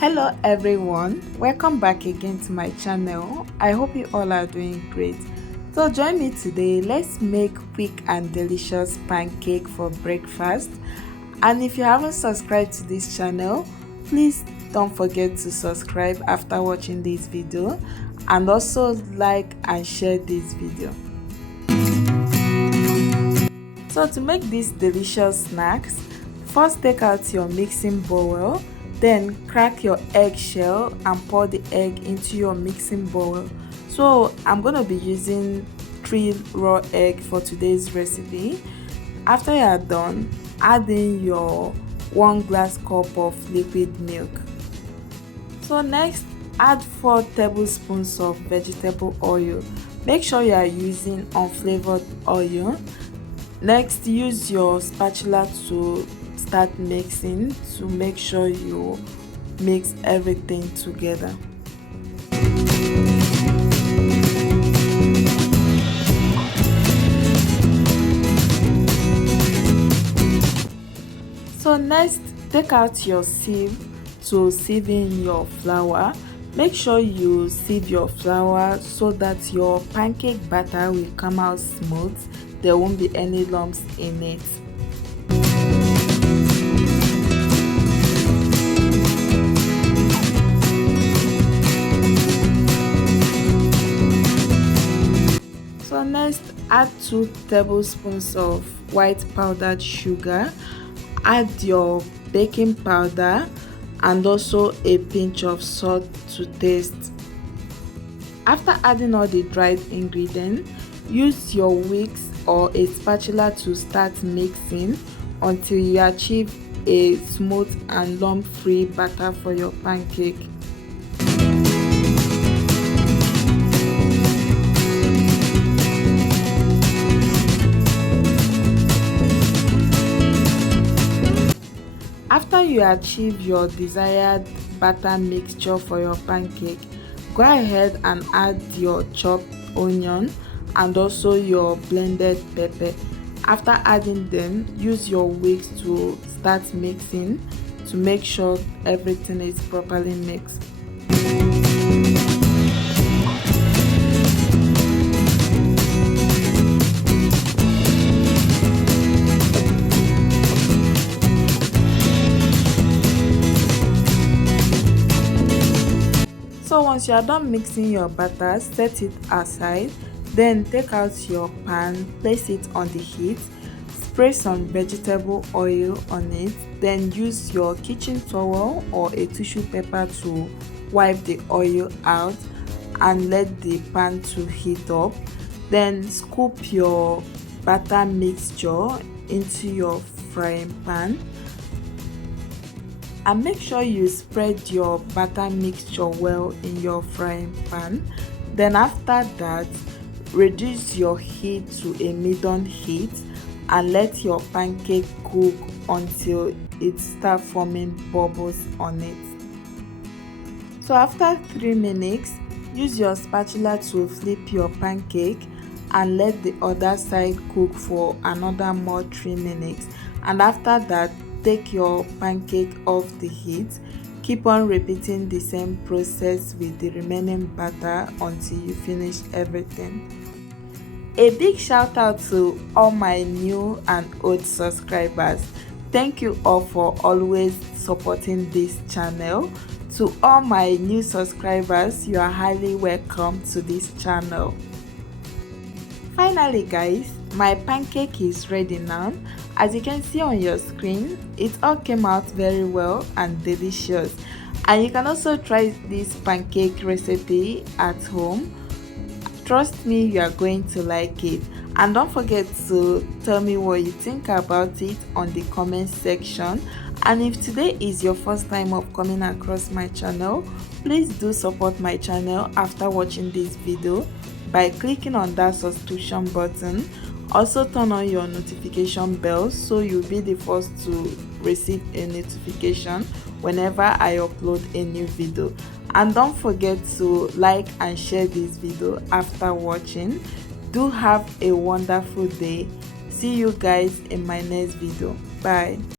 Hello everyone, welcome back again to my channel. I hope you all are doing great. So join me today. Let's make quick and delicious pancake for breakfast. And if you haven't subscribed to this channel, please don't forget to subscribe after watching this video, and also like and share this video. So to make these delicious snacks, first take out your mixing bowl. Then crack your eggshell and pour the egg into your mixing bowl. So I'm going to be using 3 raw eggs for today's recipe. After you are done, add in your 1 glass cup of liquid milk. So next, add 4 tablespoons of vegetable oil. Make sure you are using unflavored oil. Next, use your spatula to start mixing to make sure you mix everything together. So next, take out your sieve to sieve in your flour. Make sure you sieve your flour so that your pancake batter will come out smooth. There won't be any lumps in it. So next, add 2 tablespoons of white powdered sugar. Add your baking powder and also a pinch of salt to taste. After adding all the dried ingredients, use your whisk or a spatula to start mixing until you achieve a smooth and lump-free batter for your pancake. After you achieve your desired batter mixture for your pancake, go ahead and add your chopped onion and also your blended pepper. After adding them, use your whisk to start mixing to make sure everything is properly mixed. So once you are done mixing your batter, set it aside. Then take out your pan, place it on the heat, spray some vegetable oil on it, then use your kitchen towel or a tissue paper to wipe the oil out and let the pan to heat up. Then scoop your batter mixture into your frying pan. And make sure you spread your batter mixture well in your frying pan. Then after that, reduce your heat to a medium heat and let your pancake cook until it starts forming bubbles on it. So after 3 minutes, use your spatula to flip your pancake and let the other side cook for another more 3 minutes. And after that, take your pancake off the heat. Keep on repeating the same process with the remaining batter until you finish everything. A big shout out to all my new and old subscribers. Thank you all for always supporting this channel. To all my new subscribers, you are highly welcome to this channel. Finally guys, my pancake is ready now. As you can see on your screen, it all came out very well and delicious. And you can also try this pancake recipe at home. Trust me, you are going to like it. And don't forget to tell me what you think about it on the comment section. And if today is your first time of coming across my channel, please do support my channel after watching this video by clicking on that subscription button. Also turn on your notification bell so you'll be the first to receive a notification whenever I upload a new video. And don't forget to like and share this video after watching. Do have a wonderful day. See you guys in my next video. Bye.